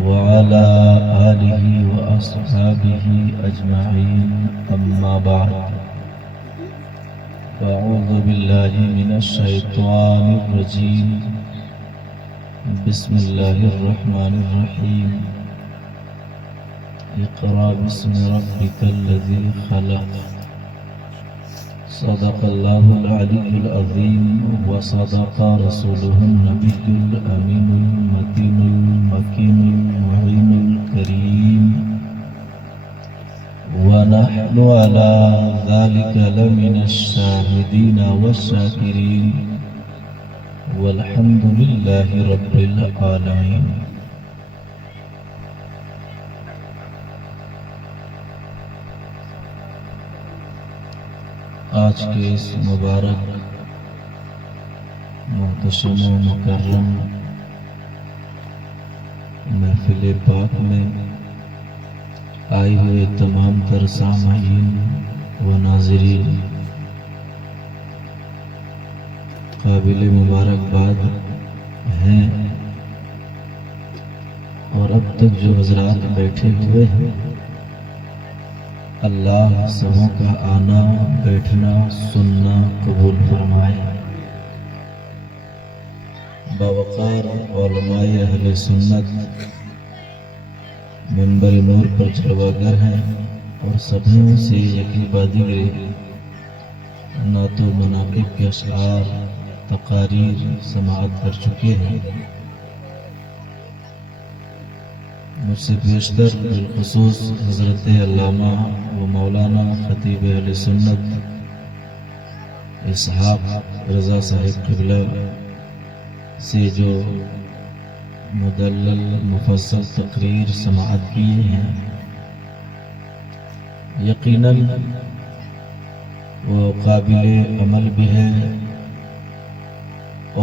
وعلى آله وأصحابه أجمعين أما بعد فأعوذ بالله من الشيطان الرجيم بسم الله الرحمن الرحيم اقرأ باسم ربك الذي خلق صدق الله العلي العظيم وصدق رسوله النبي الأمين المتين المكين المعين الكريم ونحن على ذلك لمن الشاهدين والشاكرين والحمد لله رب العالمين. آج کے اس مبارک محتشم و مکرم محفل پاک میں آئے ہوئے تمام تر سامعین و ناظرین قابل مبارکباد ہیں، اور اب تک جو حضرات بیٹھے ہوئے ہیں اللہ سبوں کا آنا بیٹھنا سننا قبول فرمائے. باوقار علماء اہل سنت منبر نور پر جلوہ ہیں اور سبھوں سے یکی بادگرے نعت و مناقب کے اشعار تقاریر سماعت کر چکے ہیں. مجھ سے بیشتر بالخصوص حضرت علامہ و مولانا خطیب اہل سنت اسحاق رضا صاحب قبلہ سے جو مدلل مفصل تقریر سماعت کیے ہیں، یقیناً وہ قابل عمل بھی ہے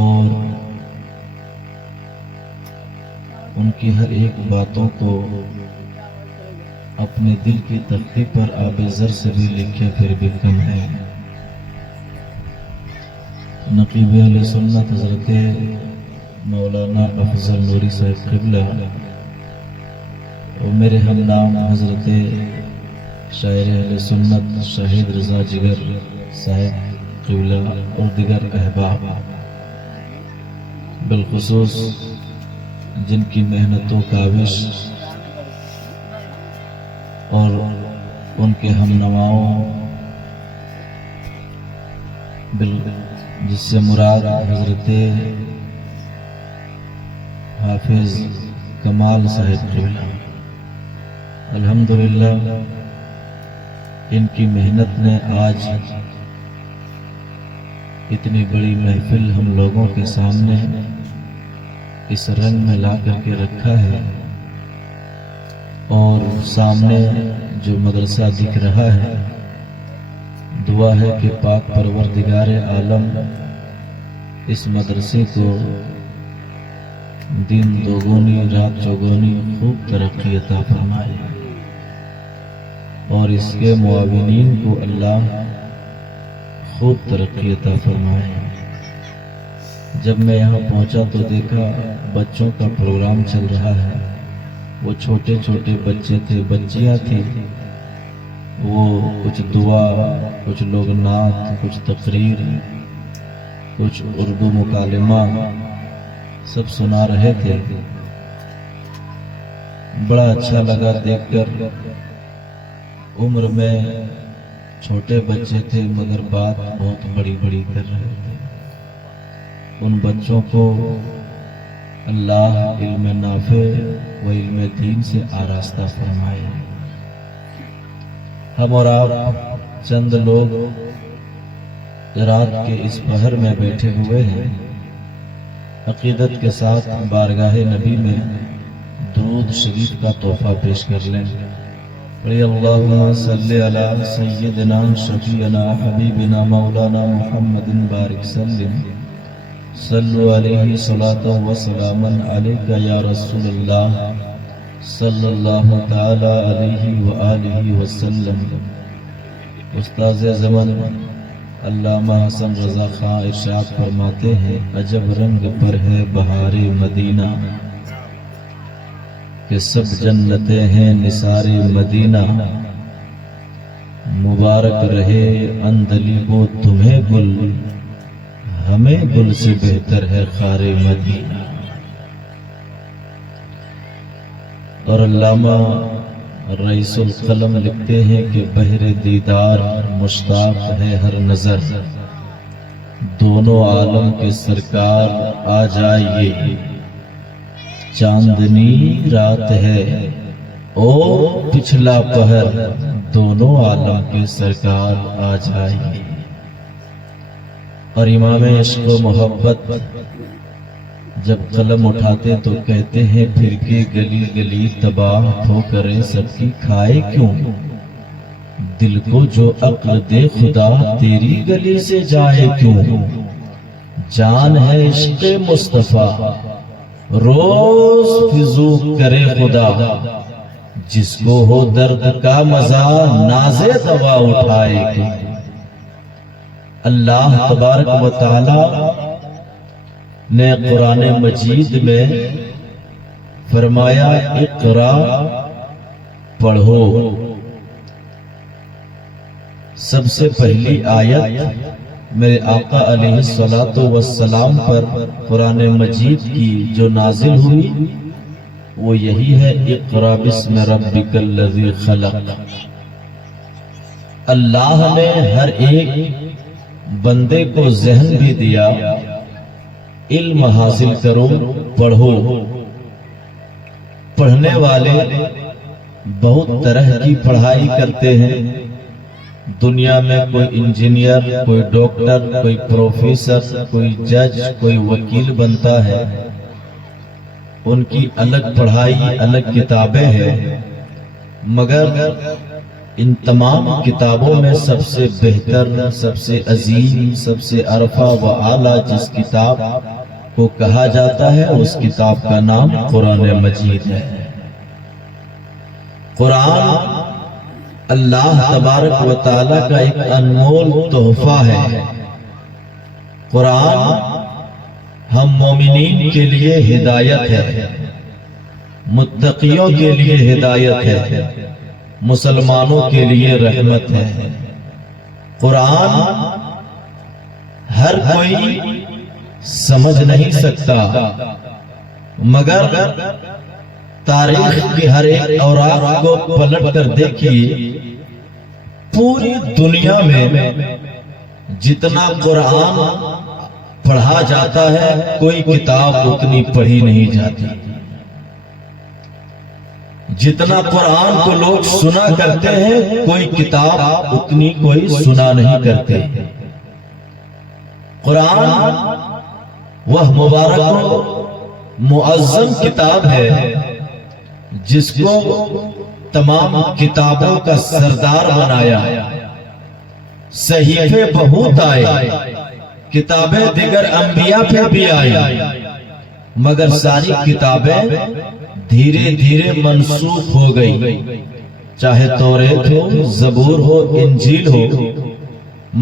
اور ان کی ہر ایک باتوں کو اپنے دل کی تختی پر آب زر سے بھی لکھے پھر بھی کم ہے. نقیب اہل سنت حضرت مولانا افضل نوری صاحب قبلہ اور میرے ہم نام حضرت شاعر اہل سنت شاہد رضا جگر صاحب قبلہ اور دیگر احباب، بالخصوص جن کی محنت و کاوش اور ان کے ہم نواؤں جس سے مراد حضرت حافظ کمال صاحب قبلہ، الحمدللہ ان کی محنت نے آج اتنی بڑی محفل ہم لوگوں کے سامنے اس رنگ میں لا کر کے رکھا ہے، اور سامنے جو مدرسہ دکھ رہا ہے، دعا ہے کہ پاک پروردگار عالم اس مدرسے کو دن دوگونی رات چوگونی خوب ترقی عطا فرمائے، اور اس کے معاونین کو اللہ خوب ترقی عطا فرمائے. جب میں یہاں پہنچا تو دیکھا بچوں کا پروگرام چل رہا ہے. وہ چھوٹے چھوٹے بچے تھے، بچیاں تھیں، وہ کچھ دعا، کچھ لوگ نعت، کچھ تقریر، کچھ اردو مکالمہ سب سنا رہے تھے. بڑا اچھا لگا دیکھ کر. عمر میں چھوٹے بچے تھے مگر بات بہت بڑی بڑی کر رہے تھے. ان بچوں کو اللہ علم نافع و علم دین سے آراستہ فرمائے. ہم اور آپ چند لوگ رات کے اس پہر میں بیٹھے ہوئے ہیں، عقیدت کے ساتھ بارگاہ نبی میں درود شریف کا تحفہ پیش کر لیں. اللہم صلی علی سیدنا شفیعنا حبیبنا مولانا محمد بارک سلم صلو علیہ صلاۃ و سلام علیک یا رسول اللہ صلی اللہ تعالی علیہ وآلہ وسلم. استاذ زمن علامہ حسن رضا خان ارشاد فرماتے ہیں، عجب رنگ پر ہے بہار مدینہ، کہ سب جنتیں ہیں نثار مدینہ، مبارک رہے اندلیبو تمہیں گل، ہمیں گل سے بہتر ہے خار مدینہ۔ اور علامہ رئیس القلم لکھتے ہیں کہ بہر دیدار مشتاق ہے ہر نظر، دونوں عالم کے سرکار آ جائیے، چاندنی رات ہے او پچھلا پہر، دونوں عالم کے سرکار آ جائیے۔ اور امام عشق و محبت جب قلم اٹھاتے تو کہتے ہیں پھر کے گلی گلی تباہ ٹھوکریں سب کی کھائے کیوں، دل کو جو عقل دے خدا تیری گلی سے جائے کیوں، جان ہے عشق مصطفیٰ روز فضو کرے خدا، جس کو ہو درد کا مزہ ناز دوا اٹھائے کیوں۔ اللہ تبارک و تعالی نے قرآن مجید میں فرمایا اقرا پڑھو۔ سب سے پہلی آیت میرے آقا علیہ الصلوۃ والسلام پر قرآن مجید کی جو نازل ہوئی وہ یہی ہے اقرا بسم ربک الذی خلق۔ اللہ نے ہر ایک بندے کو ذہن بھی دیا، علم حاصل کرو پڑھو۔ پڑھنے والے بہت طرح کی پڑھائی کرتے ہیں، دنیا میں کوئی انجینئر، کوئی ڈاکٹر، کوئی پروفیسر، کوئی جج، کوئی وکیل بنتا ہے، ان کی الگ پڑھائی الگ کتابیں ہیں، مگر ان تمام کتابوں میں سب سے بہتر، سب سے عظیم، سب سے عرفہ و اعلیٰ جس کتاب کو کہا جاتا ہے اس کتاب کا نام قرآن مجید ہے۔ قرآن اللہ تبارک و تعالیٰ کا ایک انمول تحفہ ہے۔ قرآن ہم مومنین کے لیے ہدایت ہے، متقیوں کے لیے ہدایت ہے، مسلمانوں کے لیے رحمت ہے۔ قرآن ہر کوئی سمجھ نہیں سکتا، مگر تاریخ کی ہر ایک اوراق کو پلٹ کر دیکھیے، پوری دنیا میں جتنا قرآن پڑھا جاتا ہے کوئی کتاب اتنی پڑھی نہیں جاتی، جتنا قرآن کو لوگ سنا کرتے ہیں کوئی کتاب اتنی کوئی سنا نہیں کرتے۔ قرآن وہ مبارک و معظم کتاب ہے جس کو تمام کتابوں کا سردار بنایا۔ صحیفے بہت آئے، کتابیں دیگر انبیاء پہ بھی آئی، مگر ساری کتابیں دھیرے دھیرے منسوخ ہو گئی، چاہے توریت ہو، زبور ہو، انجیل ہو،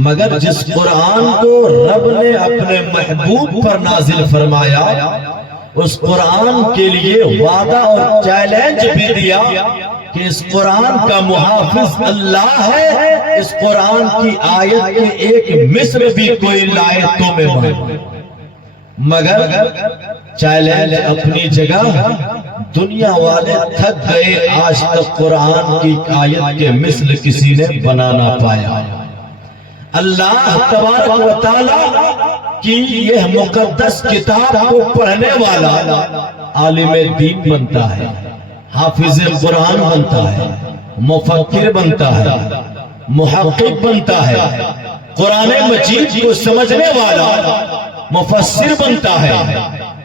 مگر جس قرآن کو رب نے اپنے محبوب پر نازل فرمایا اس قرآن کے لیے وعدہ اور چیلنج بھی دیا کہ اس قرآن کا محافظ اللہ ہے، اس قرآن کی آیت کے ایک مصر بھی کوئی لائے تو میں مانوں۔ مگر چیلنج اپنی جگہ، دنیا والے تھک گئے، آج تک قرآن کی آیت کے مثل کسی نے بنا نہ پایا۔ اللہ تبارک و تعالی کی یہ مقدس کتاب کو پڑھنے والا عالم دین بنتا ہے، حافظ قرآن بنتا ہے، مفکر بنتا ہے، محقق بنتا ہے، قرآن مجید کو سمجھنے والا مفسر بنتا ہے،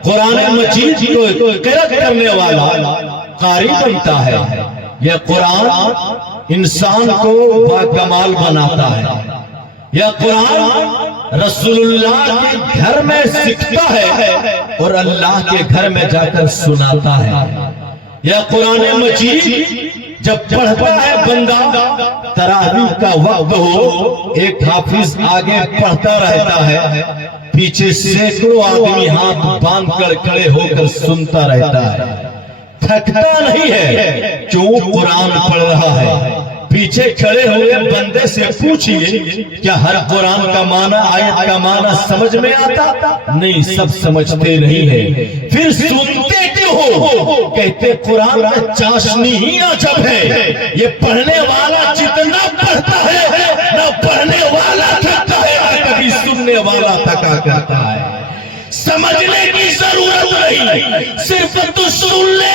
قرآن مجید کو قرأت کرنے والا قاری بنتا ہے۔ یہ قرآن انسان کو باکمال بناتا ہے، یہ قرآن رسول اللہ کے گھر میں سکھتا ہے اور اللہ کے گھر میں جا کر سناتا ہے۔ یہ قرآن مجید جب پڑھتا ہے بندہ، تراویح کا وقت ہو، ایک حافظ آگے پڑھتا رہتا ہے، پیچھے سینکڑوں آدمی ہاتھ باندھ کر کھڑے ہو کر سنتا رہتا ہے۔ تھکتا نہیں ہے کیوں قرآن پڑھ رہا ہے. پیچھے کھڑے ہوئے بندے سے پوچھئے کیا ہر قرآن کا معنی آیت کا معنی سمجھ میں آتا؟ نہیں، سب سمجھتے نہیں ہیں. پھر سنتے کیوں ہو؟ کہتے قرآن میں چاشنی ہی عجب ہے. یہ پڑھنے والا جتنا پڑھتا ہے نہ پڑھنے والا تھکتا ہے نہ کبھی سننے والا تھکا کرتا ہے. سمجھنے کی ضرورت نہیں، صرف تو سن لے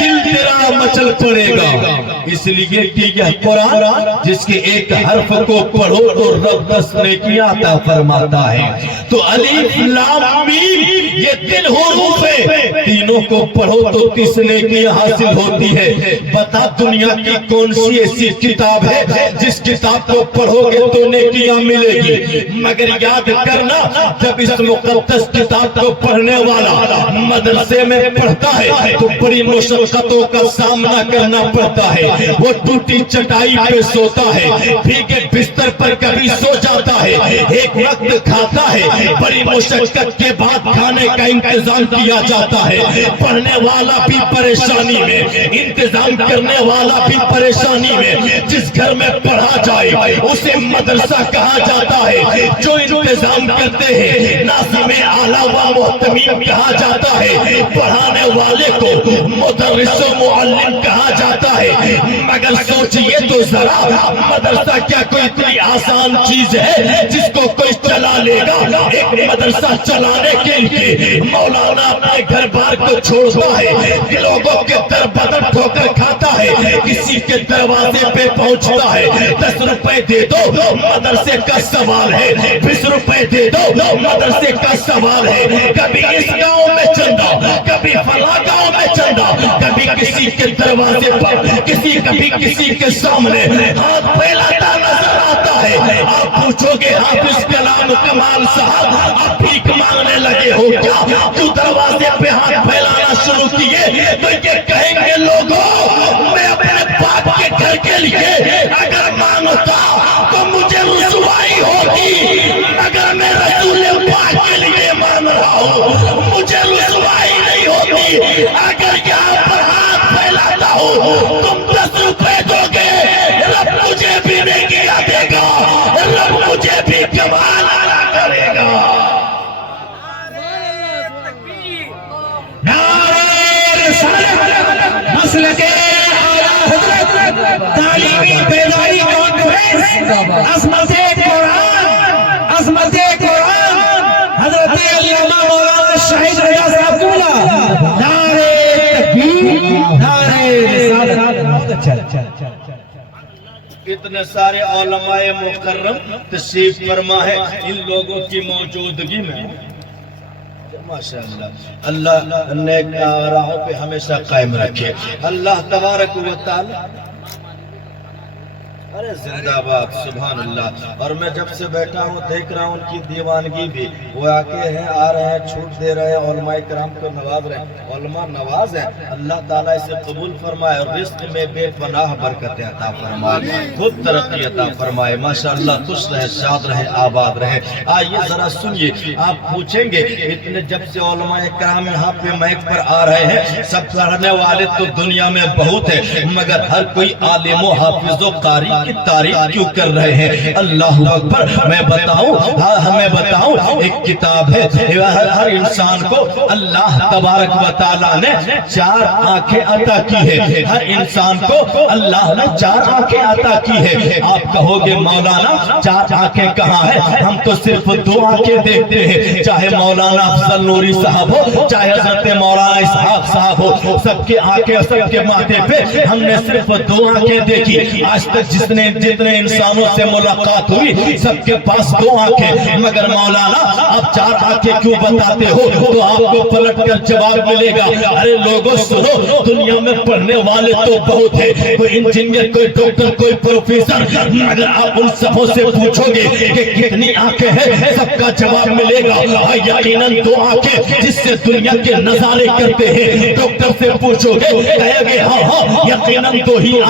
دل تیرا مچل پڑے گا. اس لیے کہ یہ قرآن جس کے ایک حرف کو پڑھو تو رب 10 نیکیاں عطا فرماتا ہے. تو الف لام میم یہ 3 حروف ہے، تینوں کو پڑھو تو 30 نیکیاں حاصل ہوتی ہے. بتا دنیا کی کون سی ایسی کتاب ہے جس کتاب کو پڑھو گے تو نیکیاں ملے گی؟ مگر یاد کرنا جب اس مقدس کتاب کو پڑھنے والا مدرسے میں پڑھتا ہے تو بڑی مشقتوں کا سامنا کرنا پڑتا ہے. وہ ٹوٹی چٹائی پہ سوتا ہے، بھیگے بستر پر کبھی سو جاتا ہے، ایک وقت کھاتا ہے، بڑی مشقت کے بعد کھانے کا انتظام کیا جاتا ہے. پڑھنے والا بھی پریشانی میں، انتظام کرنے والا بھی پریشانی میں. جس گھر میں پڑھا جائے اسے مدرسہ کہا جاتا ہے. جو انتظام کرتے ہیں ناظم اعلیٰ و محتمین کہا جاتا ہے. پڑھانے والے کو مدرس و معلم کہا جاتا ہے. مگر سوچئے تو ذرا مدرسہ کیا کوئی اتنی آسان چیز ہے جس کو کوئی چلا لے گا؟ ایک مدرسہ چلانے کے لیے مولانا اپنے گھر بار کو چھوڑتا ہے، لوگوں کے در بدر ٹھوکر کھاتا ہے، کسی کے دروازے پہ پہنچتا ہے. 10 روپے دے دو مدرسے کا سوال ہے، 20 روپے دے دو مدرسے کا سوال ہے. کبھی اس گاؤں میں چندہ، کبھی فلاں گاؤں میں چندہ، کبھی کسی کے دروازے پر، کبھی کسی کے سامنے ہاتھ پھیلاتا نظر آتا ہے. آپ پوچھو گے حافظ کلام کمال صاحب آپ بھیک مانگنے لگے ہو کیا؟ تو دروازے پہ ہاتھ پھیلانا شروع کیے تو یہ کہیں گے لوگوں میں اپنے باپ کے گھر کے لیے اگر مانگتا تو مجھے رسوائی ہوگی، اگر میں رسول پاک کے لیے مان رہا ہوں مجھے رسوائی نہیں ہوتی. اگر یہاں پر ہاتھ پھیلاتا ہوں تم 10 روپے دو گے، رب مجھے بھی نیکیاں دے گا، رب مجھے بھی کمال عطا کرے گا. نعرہ رسالت مسلک اعلیٰ حضرت تعلیمی بیداری کانفرنس عظمت قرآن، عظمت قرآن حضرت علامہ مولانا شاہد رضا صاحب قبلہ. نعرہ تکبیر، نعرہ رسالت. اتنے سارے علماء مکرم تشریف فرما ہے ان لوگوں کی موجودگی میں. ماشاءاللہ اللہ نیک راہوں پہ ہمیشہ قائم رکھے. اللہ تبارک و تعالی. ارے زندہ باد، سبحان اللہ. اور میں جب سے بیٹھا ہوں دیکھ رہا ہوں ان کی دیوانگی بھی. وہ آکے ہیں، آ رہے ہیں، چھوٹ دے رہے ہیں، علماء کرام کو نواز رہے ہیں. علماء نواز ہیں، اللہ تعالیٰ اسے قبول فرمائے اور رزق میں بے پناہ برکت عطا فرمائے، خود ترقی عطا فرمائے. ماشاءاللہ خوش رہے، شاد رہے، آباد رہے. آئیے ذرا سنیے. آپ پوچھیں گے اتنے جب سے علماء کرام یہاں پہ مائک پر آ رہے ہیں، سب پڑھنے والے تو دنیا میں بہت ہیں، مگر ہر کوئی عالم و حافظ و قاری کی تعریف کیوں کر رہے ہیں؟ اللہ اکبر. میں بتاؤں ایک کتاب ہے. ہر انسان کو اللہ تبارک و تعالیٰ نے 4 آنکھیں عطا کی ہے. ہر انسان کو اللہ نے 4 آنکھیں عطا کی ہے. آپ کہو گے مولانا 4 آنکھیں کہاں ہیں؟ ہم تو صرف 2 آنکھیں دیکھتے ہیں. چاہے مولانا افضل نوری صاحب ہو، چاہے حضرت مولانا اسحاق صاحب ہو، سب کے آنکھیں سب کے ماتھے پہ ہم نے صرف 2 آنکھیں دیکھی. آج تک جتنے انسانوں سے ملاقات ہوئی سب کے پاس 2 آنکھیں. مگر مولانا آپ 4 آنکھیں کیوں بتاتے ہو؟ تو آپ کو پلٹ کر جواب ملے گا، ارے لوگوں سنو، دنیا میں پڑھنے والے تو بہت ہیں، کوئی انجینئر، کوئی ڈاکٹر، کوئی پروفیسر. اگر آپ ان سبوں سے پوچھو گے کہ کتنی آنکھیں ہیں، سب کا جواب ملے گا یقیناً 2 آنکھیں جس سے دنیا کے نظارے کرتے ہیں. ڈاکٹر سے پوچھو گے کہے گے ہاں یقیناً 2 ہی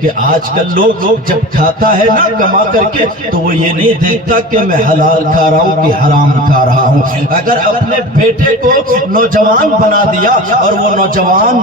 کہ آج کل لوگ جب کھاتا ہے نا کما کر کے تو وہ یہ نہیں دیکھتا کہ میں حلال کھا رہا ہوں کہ حرام کھا رہا ہوں. اگر اپنے بیٹے کو نوجوان بنا دیا اور وہ نوجوان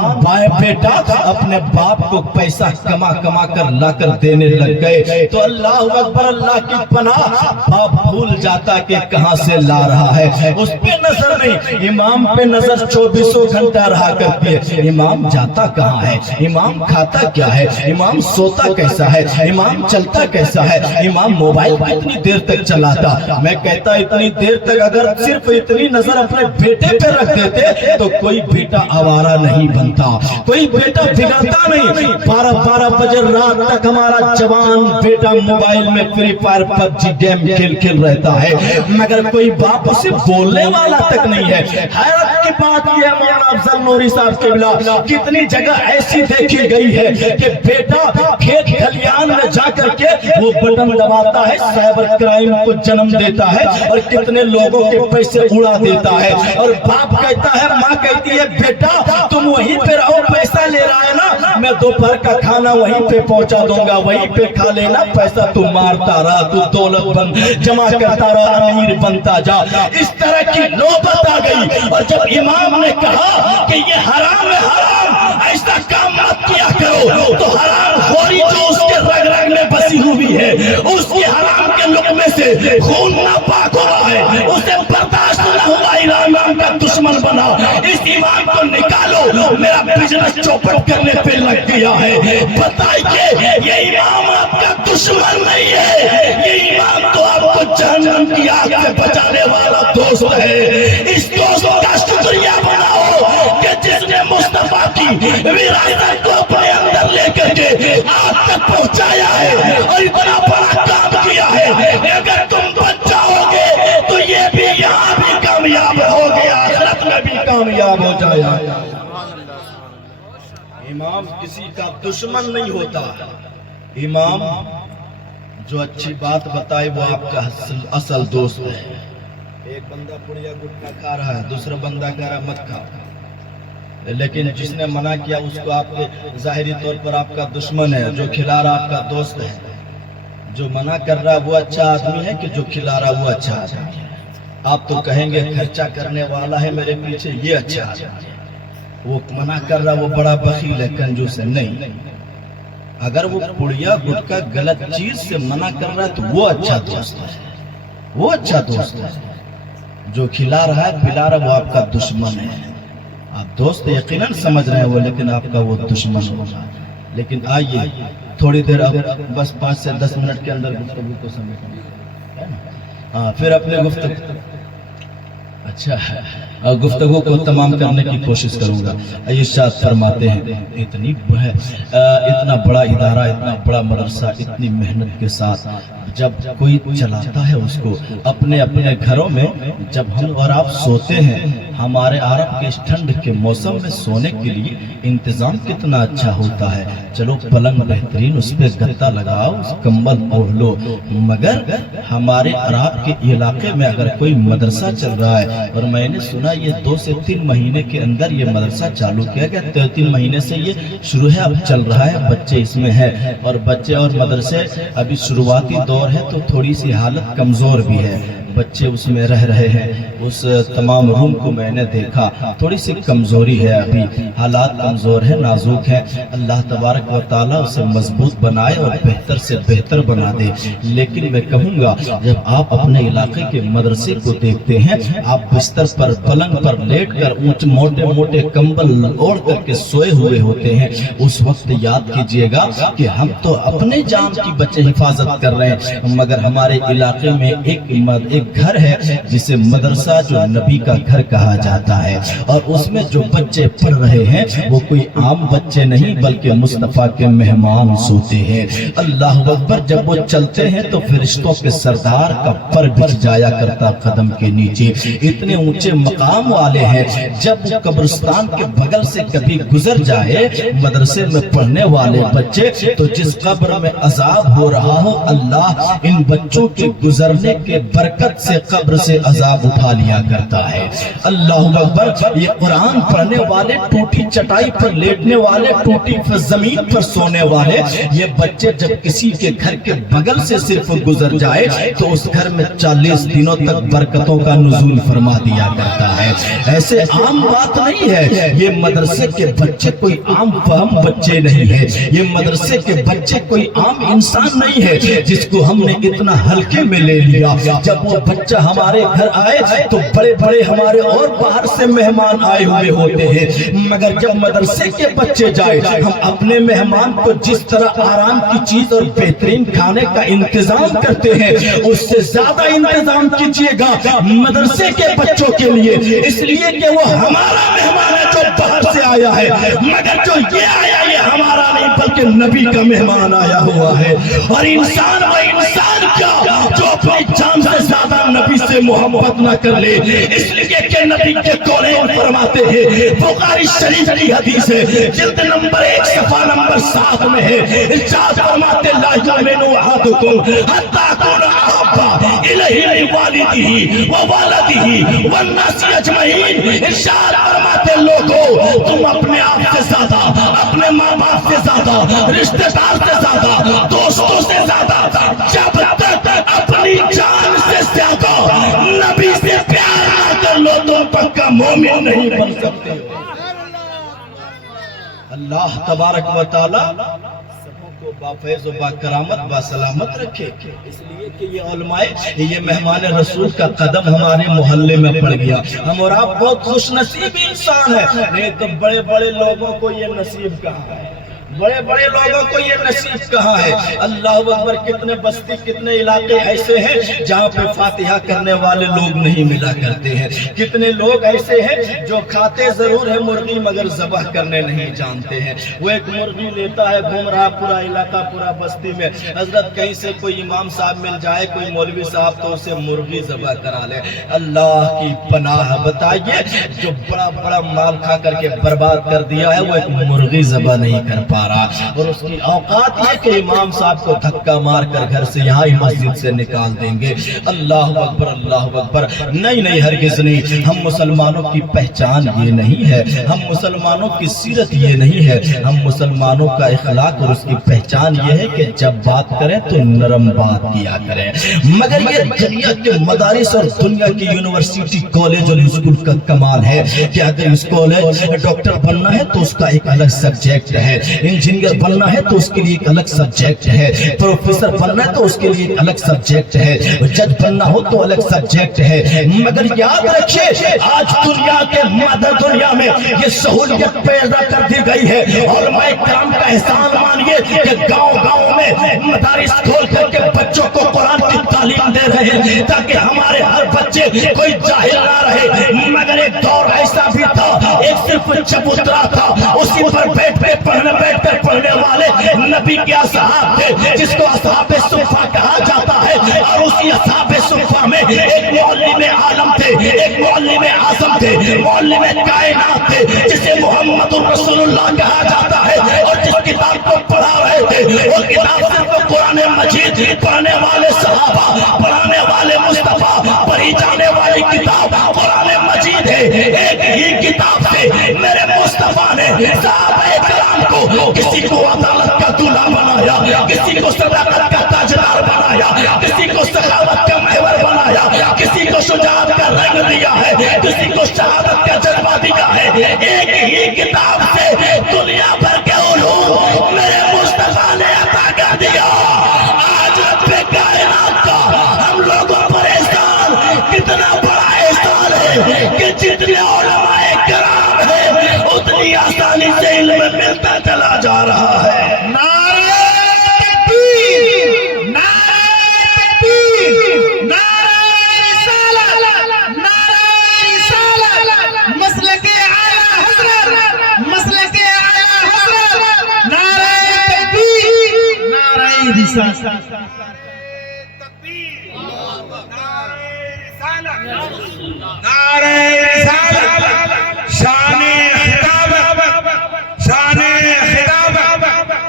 بیٹا اپنے باپ کو پیسہ کما کما کر لا کر دینے لگ گئے تو اللہ اکبر، اللہ کی پناہ، باپ بھول جاتا کہ کہاں سے لا رہا ہے. اس پہ نظر نہیں، امام پہ نظر 24 گھنٹہ رہا کرتی ہے. امام جاتا کہاں ہے، امام کھاتا کیا ہے، امام سوتا کیسا ہے، امام چلتا کیسا ہے، امام موبائل کتنی دیر تک چلاتا. میں کہتا اتنی دیر تک اگر صرف اتنی نظر اپنے بیٹے پہ رکھ دیتے تو کوئی بیٹا آوارہ نہیں بنتا، کوئی بیٹا بگڑتا نہیں. 12 بجے رات تک ہمارا جوان بیٹا موبائل میں فری فائر PUBG گیم کھیل رہتا ہے، مگر کوئی باپ اسے بولنے والا تک نہیں ہے. حیرت کی بات یہ ہے مولانا افضل نوری صاحب کے بلا کتنی جگہ ایسی دیکھی گئی ہے کہ بیٹا کھیت کھلیان میں جا کر کے وہ بٹن دباتا ہے، سائبر کرائم کو جنم دیتا ہے اور کتنے لوگوں کے پیسے اڑا دیتا ہے. اور باپ کہتا ہے، ماں کہتی ہے بیٹا تم وہیں پہ رہو، پیسہ لے رہا ہے نا، میں دوپہر کا کھانا وہیں پہ پہنچا دوں گا، وہیں پہ کھا لینا، پیسہ تو مارتا رہا، تو دولت جمع کرتا رہا، امیر بنتا جا. اس طرح کی نوبت آ گئی. اور جب امام نے کہا کہ یہ حرام ہے، حرام ایسا کام مت کیا کرو، تو حرام خوری جو اس کے رگ رگ میں بسی ہوئی ہے، اس کی حرام کے لقمے سے خون ناپاک ہو رہا ہے، اسے برداشت نہ ہوا، امام کا دشمن بنا. اس امام کو نکالو، میرا بزنس چوپٹ کرنے پہ لگ گیا ہے. بتائیے یہ امام آپ کا دشمن نہیں ہے، یہ امام تو آپ کو جہنم کی آگ سے بچانے والا دوست ہے. اس دوست کا شکریہ بناؤ کہ جس نے مصطفیٰ کی ولایت کو اپنے اندر لے کر کے آپ تک پہنچایا ہے اور اتنا بڑا کام کیا ہے. اگر تم بچ جاؤ گے تو یہ بھی یہاں بھی کامیاب ہو گیا، آخرت میں بھی کامیاب ہو جائے. امام کسی کا دشمن نہیں ہوتا. امام جو اچھی بات بتائے وہ آپ کا اصل دوست ہے. ایک بندہ پڑیا گٹکا کھا رہا ہے، دوسرا بندہ کہہ رہا مت کھا، لیکن جس نے منع کیا اس کو آپ کے ظاہری طور پر آپ کا دشمن ہے، جو کھلا رہا آپ کا دوست ہے. جو منع کر رہا وہ اچھا آدمی ہے کہ جو کھلا رہا وہ اچھا آدمی ہے. آپ تو کہیں گے خرچہ کرنے والا ہے میرے پیچھے یہ اچھا آدمی ہے، وہ منع کر رہا وہ بڑا بخیل ہے، کنجوس ہے. نہیں، اگر وہ پڑیا گٹکا غلط چیز سے منع کر رہا ہے تو وہ اچھا دوست ہے، وہ اچھا دوست ہے. جو کھلا رہا ہے پلا رہا وہ آپ کا دشمن ہے. آپ دوست یقیناً سمجھ رہے ہیں وہ، لیکن آپ کا وہ دشمن ہوگا. لیکن آئیے تھوڑی دیر اب بس 5 سے 10 منٹ کے اندر گفتگو کو سمجھیں، پھر اپنے گفتگو کو تمام کرنے کی کوشش کروں گا. ارشاد فرماتے ہیں اتنا بڑا ادارہ، اتنا بڑا مدرسہ اتنی محنت کے ساتھ جب کوئی چلاتا ہے اس کو اپنے اپنے گھروں میں، جب ہم اور آپ سوتے ہیں، ہمارے عرب کے اس ٹھنڈ کے موسم میں سونے کے لیے انتظام کتنا اچھا ہوتا ہے. چلو پلنگ بہترین، اس پہ گدا لگاؤ، کمبل اوڑھ لو. مگر ہمارے عرب کے علاقے میں اگر کوئی مدرسہ چل رہا ہے، اور میں نے سنا یہ 2 سے 3 مہینے کے اندر یہ مدرسہ چالو کیا گیا، 3 مہینے سے یہ شروع ہے، اب چل رہا ہے، بچے اس میں ہیں، اور بچے اور مدرسے ابھی شروعاتی دور ہے تو تھوڑی سی حالت کمزور بھی ہے. بچے اس میں رہ رہے ہیں، اس تمام روم کو میں نے دیکھا، تھوڑی سی کمزوری ہے، ابھی حالات کمزور ہیں، نازک ہیں. اللہ تبارک و تعالیٰ اسے مضبوط بنائے اور بہتر سے بہتر بنا دے. لیکن میں کہوں گا جب آپ اپنے علاقے کے مدرسے کو دیکھتے ہیں، آپ بستر پر پلنگ پر لیٹ کر موٹے موٹے کمبل اوڑھ کر کے سوئے ہوئے ہوتے ہیں، اس وقت یاد کیجئے گا کہ ہم تو اپنے جان کی بچے حفاظت کر رہے ہیں، مگر ہمارے علاقے میں ایک گھر ہے جسے مدرسہ جو نبی کا گھر کہا جاتا ہے، اور اس میں جو بچے پڑھ رہے ہیں وہ کوئی عام بچے نہیں بلکہ مصطفیٰ کے مہمان سوتے ہیں. اللہ اکبر. جب وہ چلتے ہیں تو فرشتوں کے سردار کا پر بچھ جایا کرتا قدم کے نیچے، اتنے اونچے مقام والے ہیں. جب وہ قبرستان کے بغل سے کبھی گزر جائے مدرسے میں پڑھنے والے بچے، تو جس قبر میں عذاب ہو رہا ہو، اللہ ان بچوں کے گزرنے کے برکت برکت سے قبر سے عذاب اٹھا لیا کرتا ہے۔ اللہ اکبر۔ یہ قرآن پڑھنے والے، ٹوٹی چٹائی پر لیٹنے والے، ٹوٹی زمین پر سونے والے، یہ بچے جب کسی کے گھر کے بغل سے صرف گزر جائے تو اس گھر میں 40 دنوں تک برکتوں کا نزول فرما دیا کرتا ہے۔ ایسے عام بات نہیں ہے، یہ مدرسے کے بچے کوئی عام فہم بچے نہیں ہے، یہ مدرسے کے بچے کوئی عام انسان نہیں ہے جس کو ہم نے اتنا ہلکے میں لے لیا۔ جب وہ بچہ ہمارے گھر آئے تو بڑے بڑے ہمارے اور باہر سے مہمان آئے ہوئے ہوتے ہیں، مگر جب مدرسے کے بچے جائے ہم اپنے مہمان کو جس طرح آرام کی چیز اور بہترین کھانے کا انتظام کرتے ہیں اس سے زیادہ انتظام کیجیے گا مدرسے کے بچوں کے لیے، اس لیے کہ وہ ہمارا مہمان ہے جو باہر سے آیا ہے، مگر جو یہ آیا یہ ہمارا نہیں بلکہ نبی کا مہمان آیا ہوا ہے۔ اور انسان وہ انسان کیا جو اپنی جان سے زیادہ نبی سے محبت نہ کر لے، اس لیے کہ نبی کے قولین فرماتے ہیں، بخاری شریف کی حدیث ہے، جلد نمبر 1 صفحہ نمبر 7 میں ہے، ارشاد فرماتے لا یؤمن احدکم حتی اکون احب الیہ من والدہ ووالدہ والناس اجمعین۔ ارشاد فرماتے لوگوں تم اپنے آپ سے زیادہ، اپنے ماں باپ سے زیادہ، رشتہ دار سے زیادہ، دوستوں سے زیادہ، جب تک اپنی جان سے زیادہ نبی سے پیار نہ کر لو تم پکا مومن نہیں بن سکتے۔ اللہ تبارک و تعالی سبوں کو بافیض و باکرامت با سلامت رکھے، اس لیے کہ یہ علماء، یہ مہمان رسول کا قدم ہمارے محلے میں پڑ گیا۔ ہم اور آپ بہت خوش نصیب انسان ہیں، نہیں تو بڑے بڑے لوگوں کو یہ نصیب کہاں ہے، بڑے بڑے لوگوں کو یہ نصیب کہاں ہے۔ اللہ اکبر۔ کتنے بستی، کتنے علاقے ایسے ہیں جہاں پہ فاتحہ کرنے والے لوگ نہیں ملا کرتے ہیں، کتنے لوگ ایسے ہیں جو کھاتے ضرور ہے مرغی مگر ذبح کرنے نہیں جانتے ہیں۔ وہ ایک مرغی لیتا ہے، گھوم رہا پورا علاقہ، پورا بستی میں، حضرت کہیں سے کوئی امام صاحب مل جائے، کوئی مولوی صاحب تو اسے مرغی ذبح کرا لے۔ اللہ کی پناہ بتائیے، جو بڑا بڑا مال کھا کر کے برباد کر دیا ہے وہ ایک مرغی ذبح نہیں کر پا رہا، اور اس کی اوقات یہ کہ امام صاحب کو دھکا مار کر گھر سے یہاں ہی مسجد سے نکال دیں گے۔ اللہ اکبر، اللہ اکبر۔ نہیں نہیں، ہرگز نہیں۔ ہم مسلمانوں کی پہچان یہ نہیں ہے، ہم مسلمانوں کی سیرت یہ نہیں ہے، ہم مسلمانوں کا اخلاق اور اس کی پہچان یہ ہے کہ جب بات کریں تو نرم بات کیا کریں۔ مگر یہ دنیا کے مدارس اور دنیا کی یونیورسٹی، کالج اور اسکول کا کمال ہے کہ اگر اس کالج ڈاکٹر بننا ہے تو اس کا ایک الگ سبجیکٹ ہے، انجینئر بننا ہے تو اس کے لیے ایک الگ سبجیکٹ ہے، پروفیسر بننا ہے تو اس کے لیے ایک الگ سبجیکٹ ہے، جج بننا ہو تو الگ سبجیکٹ ہے۔ مگر یاد رکھیے آج دنیا کے دنیا میں یہ سہولیت پیدا کر دی گئی ہے، علماء کرام کا احسان مانیے کہ گاؤں گاؤں میں مدارس کھول کر کے بچوں کو قرآن کی تعلیم دے رہے ہیں تاکہ ہمارے ہر بچے کوئی جاہل نہ رہے۔ مگر ایک دور ایسا بھی تھا، ایک صرف چبوترا تھا، اسی پر بیٹھ کر پڑھنے والے نبی کے اصحاب تھے جس کو اصحاب صفہ کہا جاتا ہے، اور اسی اصحاب صفہ میں ایک معلم عالم تھے، ایک معلم اعظم تھے، معلم کائنات تھے جسے محمد رسول اللہ کہا جاتا ہے، اور جس کتاب کو پڑھا رہے تھے وہ کتاب صرف قرآن مجید پڑھنے والے صحابہ، پڑھانے والے مصطفیٰ، پڑھی جانے والی کتاب قرآن مجید ہے۔ ایک ہی کتاب سے میرے مصطفیٰ نے صحابہ کرام کو، کسی کو عدالت کا دولہا بنایا، کسی کو صداقت کا تاجدار بنایا، کسی کو سخاوت کا محور بنایا، کسی کو شجاعت کا رنگ دیا ہے، کسی کو شہادت کا جذبہ دیا ہے۔ ایک ہی کتاب سے دنیا بھر کے علوم میرے مصطفیٰ نے عطا کر دیا۔ آج رب کائنات کا ہم لوگوں پر احسان کتنا بڑا احسان ہے کہ جتنے علماء کرام ہیں اتنی آسانی سے علم ملتا چلا جا رہا ہے۔ نعرہ تکبیر، نعرہ تکبیر، نعرہ رسالت، نعرہ رسالت، مسلک اعلیٰ حضرت، مسلک اعلیٰ حضرت، نعرہ تکبیر، نعرہ رسالت۔ نعرہ رسالت، شان خطاب، شان خطاب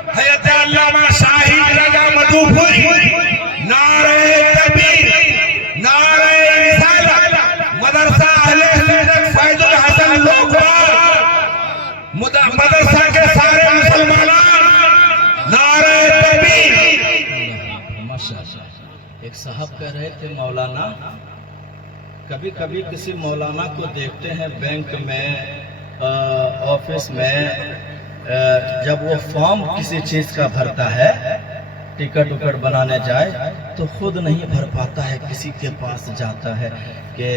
حضرت علامہ شاہد رضا مدھوپوری۔ نعرہ تکبیر، نعرہ ایک صاحب کہہ رہے تھے مولانا کبھی کبھی کسی مولانا کو دیکھتے ہیں بینک میں آفس میں جب وہ فارم کسی چیز کا بھرتا ہے ٹکٹ وکٹ بنانے جائے تو خود نہیں بھر پاتا ہے کسی کے پاس جاتا ہے کہ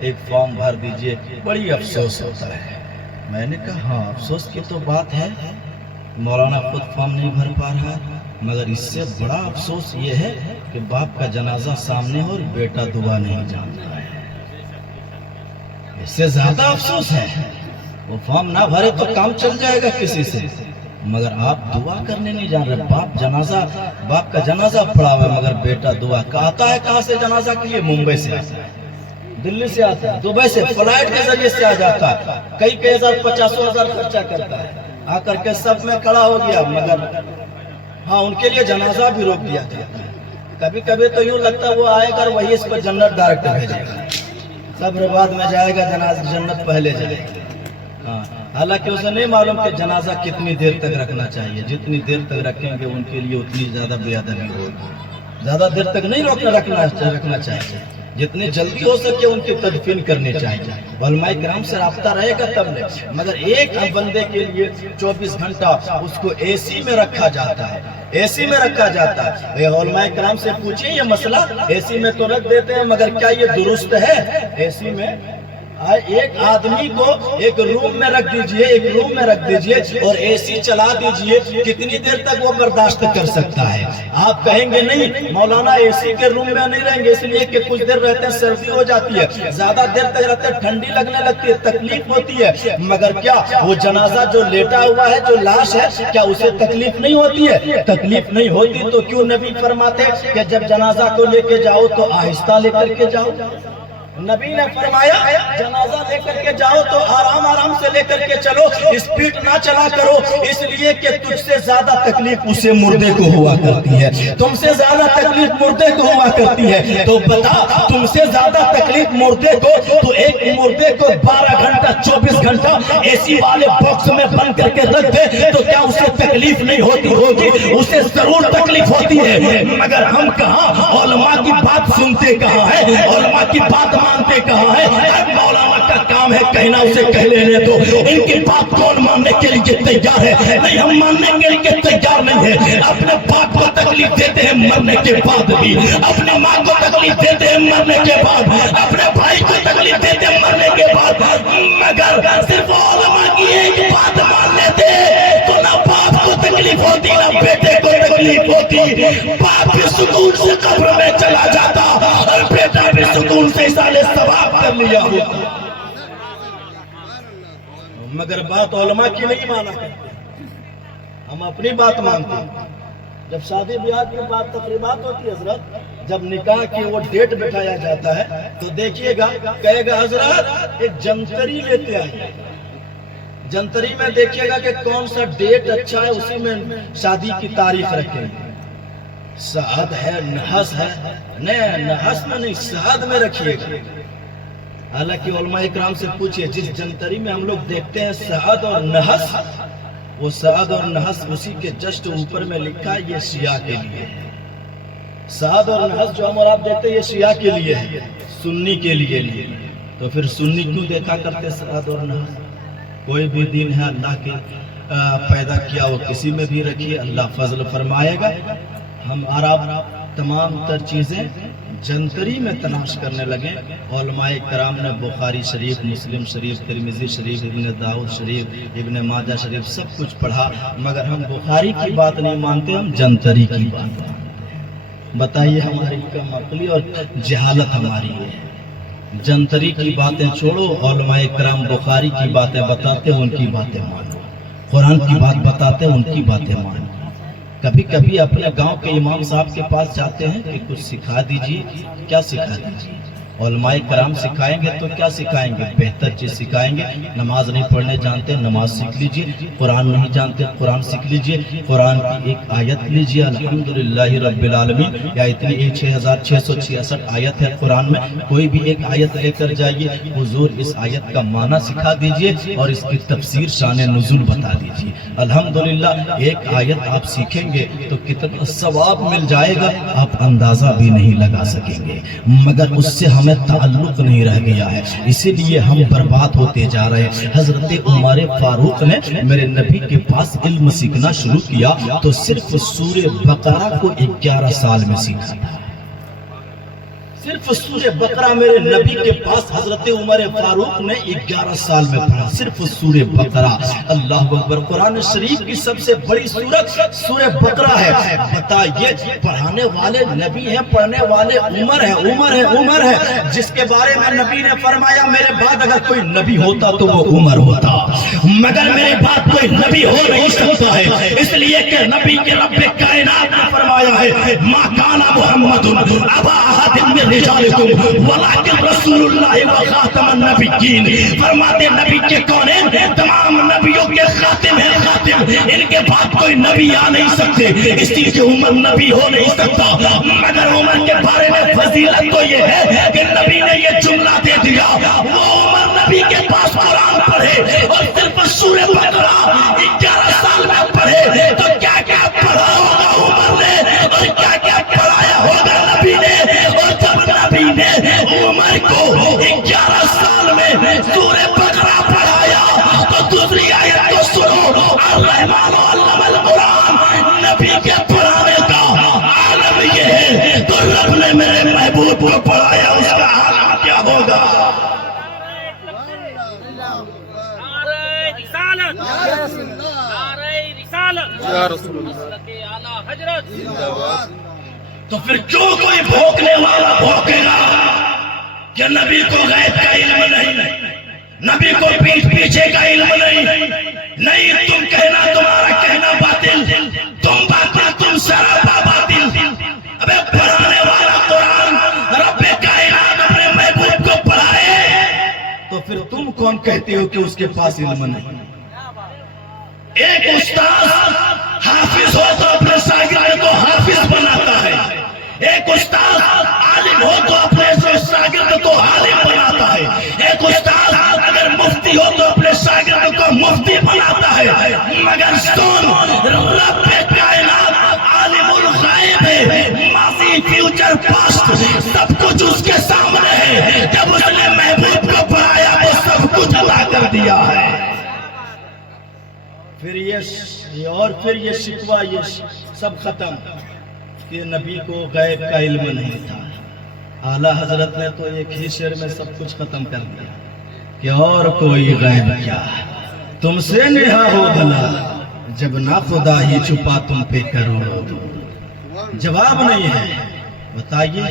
ایک فارم بھر دیجئے بڑی افسوس ہوتا ہے میں نے کہا ہاں افسوس کی تو بات ہے مولانا خود فارم نہیں بھر پا رہا ہے مگر اس سے بڑا افسوس یہ ہے کہ باپ کا جنازہ سامنے ہو اور بیٹا دعا نہیں جانتا ہے اس سے زیادہ افسوس ہے وہ فارم نہ بھرے تو کام چل جائے گا کسی سے مگر آپ دعا کرنے نہیں جان رہے باپ کا جنازہ پڑا ہوا مگر بیٹا دعا آتا ہے کہاں سے جنازہ کے لیے ممبئی سے آتا ہے دلی سے آتا ہے دبئی سے فلائٹ کے ذریعے سے آ جاتا ہے کئی ہزار 50,000 خرچہ کرتا ہے آ کر کے سب میں کھڑا ہو گیا مگر ہاں ان کے لیے جنازہ بھی روک دیا تھا کبھی کبھی تو یوں لگتا ہے وہ آئے گا وہی اس کو جنت ڈائریکٹ بھیجے گا قبر بعد میں جائے گا جنت پہلے جائے گا ہاں حالانکہ اسے نہیں معلوم کہ جنازہ کتنی دیر تک رکھنا چاہیے جتنی دیر تک رکھیں گے ان کے لیے اتنی زیادہ بے ادبی ہوگی زیادہ دیر تک نہیں رکھنا چاہیے جتنی جلدی ہو سکے ان کی تدفین کرنی چاہیے علماء کرام سے رابطہ رہے گا تب نہیں مگر ایک بندے کے لیے 24 گھنٹہ اس کو اے سی میں رکھا جاتا ہے اے سی میں رکھا جاتا ہے علماء کرام سے پوچھیں یہ مسئلہ اے سی میں تو رکھ دیتے ہیں مگر کیا یہ درست ہے اے سی میں ایک آدمی کو ایک روم میں رکھ دیجئے اور اے سی چلا دیجئے کتنی دیر تک وہ برداشت کر سکتا ہے آپ کہیں گے نہیں مولانا اے سی کے روم میں نہیں رہیں گے اس لیے کہ کچھ دیر رہتے ہیں سردی ہو جاتی ہے زیادہ دیر تک رہتے ہیں ٹھنڈی لگنے لگتی ہے تکلیف ہوتی ہے مگر کیا وہ جنازہ جو لیٹا ہوا ہے جو لاش ہے کیا اسے تکلیف نہیں ہوتی ہے تکلیف نہیں ہوتی تو کیوں نبی فرماتے کہ جب جنازہ کو لے کے جاؤ تو آہستہ لے کر کے جاؤ نبی نے فرمایا جنازہ لے کر کے جاؤ تو آرام سے لے کر کے چلو اسپیڈ نہ چلا کرو اس لیے کہ تجھ سے زیادہ تکلیف اسے مردے کو ہوا کرتی ہے تم سے زیادہ تکلیف مردے کو ہوا کرتی ہے تو بتا تم سے زیادہ تکلیف مردے کو تو ایک مردے کو 12 گھنٹہ 24 گھنٹہ اے سی والے باکس میں بند کر کے رکھ دے تو کیا اسے تکلیف نہیں ہوتی ہوگی اسے ضرور تکلیف ہوتی ہے مگر ہم کہاں علماء کی بات سنتے کہاں ہے علماء کی بات مانتے کہاں ہے مولانا کا کام ہے کہنا اسے کہہ لینے دو ان کی بات کون ماننے کے لیے تیار ہے نہیں ہم ماننے کے لیے تیار نہیں ہے اپنے باپ کو تکلیف دیتے ہیں مرنے کے بعد بھی اپنے ماں کو تکلیف دیتے ہیں مرنے کے بعد اپنے بھائی کو تکلیف دیتے ہیں مرنے کے بعد مگر صرف علماء کی ایک بات مان لیتے تو نہ باپ کو تکلیف ہوتی نہ بیٹے کو تکلیف ہوتی باپ بھی سکون سے قبر میں چلا جاتا اور بیٹا بھی سکون سے ثواب کر لیا ہوتا مگر بات علماء کی نہیں مانا ہم اپنی بات مانتے ہیں جب شادی بیاہ کی بات تقریبات ہوتی ہے حضرت جب نکاح کی وہ ڈیٹ بٹھایا جاتا ہے تو دیکھیے گا کہے گا حضرت ایک جنتری لیتے آئے جنتری میں دیکھیے گا کہ کون سا ڈیٹ اچھا ہے اسی میں شادی کی تاریخ رکھیں گے سعد ہے نحس ہے نہیں نحس میں نہیں سعد میں رکھیے گا حالانکہ علماء اکرام سے پوچھئے جس جنتری میں ہم لوگ دیکھتے ہیں سعد اور نحس وہ سعد اور نحس اسی کے جسٹ اوپر میں لکھا ہے یہ شیعہ کے لیے ہے سعد اور نحس جو ہم اور آپ دیکھتے ہیں یہ شیعہ کے لیے ہے سنی کے لیے تو پھر سنی کیوں دیکھا کرتے سعد اور نحس کوئی بھی دین ہے اللہ کے پیدا کیا وہ کسی میں بھی رکھیے اللہ فضل فرمائے گا ہم اور آپ تمام تر چیزیں جنتری میں تلاش کرنے لگے علماء کرام نے بخاری شریف مسلم شریف ترمذی شریف ابن داؤد شریف ابن ماجہ شریف سب کچھ پڑھا مگر ہم بخاری کی بات نہیں مانتے ہم جنتری کی بات مانتے بتائیے ہماری کم عقلی اور جہالت ہماری ہے جنتری کی باتیں چھوڑو علماء کرام بخاری کی باتیں بتاتے ہیں ان کی باتیں مانو قرآن کی بات بتاتے ہیں ان کی باتیں مانو کبھی کبھی اپنے گاؤں کے امام صاحب کے پاس جاتے ہیں کہ کچھ سکھا دیجئے کیا سکھا دیجئے علماء کرام سکھائیں گے تو کیا سکھائیں گے؟ بہتر چیز سکھائیں گے. نماز نہیں پڑھنے جانتے نماز سیکھ لیجئے, قرآن نہیں جانتے قرآن سیکھ لیجئے, قرآن کی ایک آیت لیجئے الحمدللہ رب العالمین, یا اتنی 6666 آیت ہے قرآن میں, کوئی بھی ایک آیت لے کر جائیے, حضور اس آیت کا معنی سکھا دیجئے اور اس کی تفسیر شان نزول بتا دیجئے. الحمدللہ ایک آیت آپ سیکھیں گے تو کتنا ثواب مل جائے گا آپ اندازہ بھی نہیں لگا سکیں گے, مگر اس سے ہمیں تعلق نہیں رہ گیا ہے, اسی لیے ہم برباد ہوتے جا رہے ہیں. حضرت عمر فاروق نے میرے نبی کے پاس علم سیکھنا شروع کیا تو صرف سورہ بقرہ کو 11 سال میں سیکھا تھا. صرف سورہ بقرہ میرے نبی کے پاس حضرت عمر فاروق نے 11 سال میں پڑھا, صرف سورہ بقرہ. اللہ اکبر. قرآن شریف کی سب سے بڑی سورت سورہ بقرہ ہے. بتائیے پڑھانے والے نبی ہیں, پڑھنے والے عمر ہیں, عمر ہے جس کے بارے میں نبی نے فرمایا میرے بعد اگر کوئی نبی ہوتا تو وہ عمر ہوتا, مگر میرے بعد کوئی نبی ہو نہیں سکتا ہے, اس لیے کہ نبی کے رب کائنات نے فرمایا ہے ما کان محمد ابا احد من رجالکم ولکن رسول اللہ و خاتم النبیین. فرماتے نبی کے کون ہیں؟ تمام نبیوں کے خاتم ہیں, خاتم. ان کے بعد کوئی نبی آ نہیں سکتے, اس لیے کہ عمر نبی ہو نہیں سکتا. مگر عمر کے بارے میں فضیلت تو یہ ہے کہ نبی نے یہ جملہ دے دیا, وہ عمر نبی کے پاس قرآن پڑھے اور صرف سورہ بقرہ 11 سال میں پڑھے تو کیا کیا پڑھا ہوگا عمر نے اور کیا کیا پڑھایا ہوگا نبی نے. اور جب نبی نے عمر کو 11 سال میں سورہ بقرہ پڑھایا تو دوسری آیت کو سنو, الرحمن علم القرآن. نبی کے پڑھانے کا عالم یہ ہے تو رب نے میرے محبوب کو پڑھایا, اس کا عالم کیا ہوگا؟ تو پھر کیوں کوئی بھوکنے والا بھوکے گا کہ نبی کو غیب کا علم نہیں, نبی کو پیٹھ پیچھے کا علم نہیں. تم کہنا تمہارا کہنا باطل, تم باطل, تم سراپا باطل. ابے پڑھانے والا قرآن رب کائنات اپنے محبوب کو پڑھائے تو پھر تم کون کہتے ہو کہ اس کے پاس علم نہیں؟ ایک استاد حافظ ہو تو اپنے شاگرد کو حافظ بناتا ہے, ایک استاد عالم ہو تو اپنے شاگرد کو عالم بناتا ہے, ایک استاد اگر مفتی ہو تو اپنے شاگرد کو مفتی بناتا ہے. مگر سن, رب کائنات عالم الغیب ہے, ماضی فیوچر پاسٹ سب کچھ اس کے سامنے ہے. جب اس نے محبوب کو پڑھایا تو سب کچھ عطا کر دیا ہے. پھر یہ شکوہ یہ سب ختم کہ نبی کو غیب کا علم نہیں تھا. اعلیٰ حضرت نے تو ایک ہی شعر میں سب کچھ ختم کر دیا کہ اور کوئی غیب کیا تم سے نہا ہو بھلا, جب نہ خدا ہی چھپا تم پہ کروڑوں. جواب نہیں ہے. بتائیے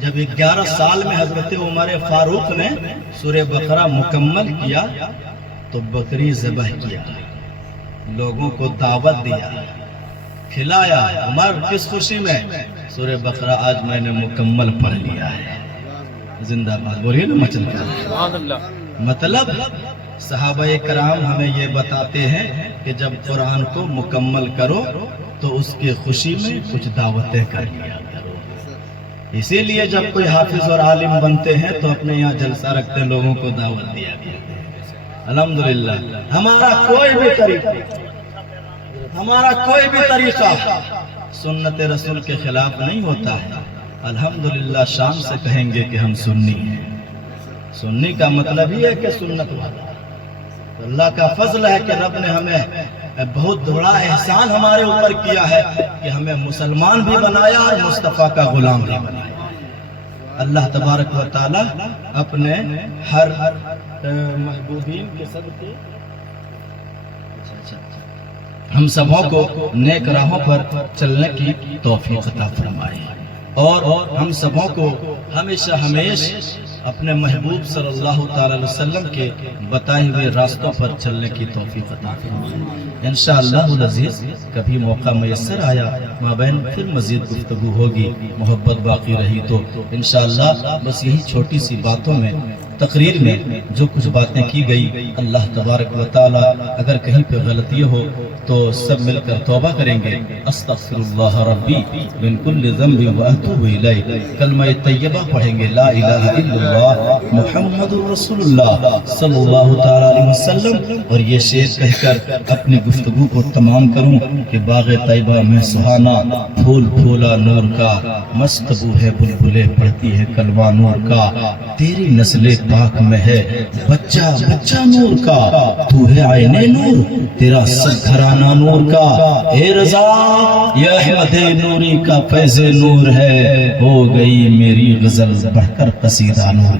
جب 11 سال میں حضرت عمر فاروق نے سورہ بقرہ مکمل کیا تو بکری ذبح کیا, لوگوں کو دعوت دیا, کھلایا. عمر کس خوشی میں؟ سورہ بقرہ آج میں نے مکمل پڑھ لیا ہے. زندہ باد بولیے نا مچل کر. مطلب صحابہ کرام ہمیں یہ بتاتے ہیں کہ جب قرآن کو مکمل کرو تو اس کی خوشی میں کچھ دعوتیں کر لیا کرو. اسی لیے جب کوئی حافظ اور عالم بنتے ہیں تو اپنے یہاں جلسہ رکھتے ہیں, لوگوں کو دعوت دیا گیا. الحمدللہ ہمارا کوئی بھی طریقہ سنت رسول کے خلاف نہیں ہوتا ہے. الحمدللہ شان سے کہیں گے کہ ہم سنی ہیں. سنی کا مطلب ہی ہے کہ سنت والا. اللہ کا فضل ہے کہ رب نے ہمیں بہت بڑا احسان ہمارے اوپر کیا ہے کہ ہمیں مسلمان بھی بنایا اور مصطفیٰ کا غلام بھی بنایا. اللہ تبارک و تعالی اپنے ہر محبوبین کے صدقے ہم سبوں کو نیک راہوں پر چلنے کی توفیق عطا فرمائے اور ہم سبوں کو ہمیشہ اپنے محبوب صلی اللہ تعالی علیہ وسلم کے بتائے ہوئے راستوں پر چلنے کی توفیق عطا فرمائے. انشاءاللہ العزیز کبھی موقع میسر آیا مابین پھر مزید گفتگو ہوگی، محبت باقی رہی تو انشاءاللہ۔ بس یہی چھوٹی سی باتوں میں تقریر میں جو کچھ باتیں کی گئی، اللہ تبارک و تعالی اگر کہیں پہ غلطی ہو تو سب مل کر توبہ کریں گے۔ استغفر اللہ ربی من کل ذنب واتوب الیہ، کلمہ طیبہ پڑھیں گے، لا الہ الا اللہ محمد رسول اللہ صلی اللہ تعالی علیہ وسلم، اور یہ شعر کہہ کر اپنی گفتگو کو تمام کروں کہ باغ طیبہ میں سہانا پھول پھولا نور کا، مست بو ہے بلبلیں پڑھتی ہے کلمہ نور کا، تیری نسل پاک میں ہے بچہ بچہ نور کا، تو ہے عین نور تیرا سب گھرانہ نور کا، اے رضا یہ احمد نوری کا فیض نور ہے، ہو گئی میری غزل بڑھ کر قصیدہ نور۔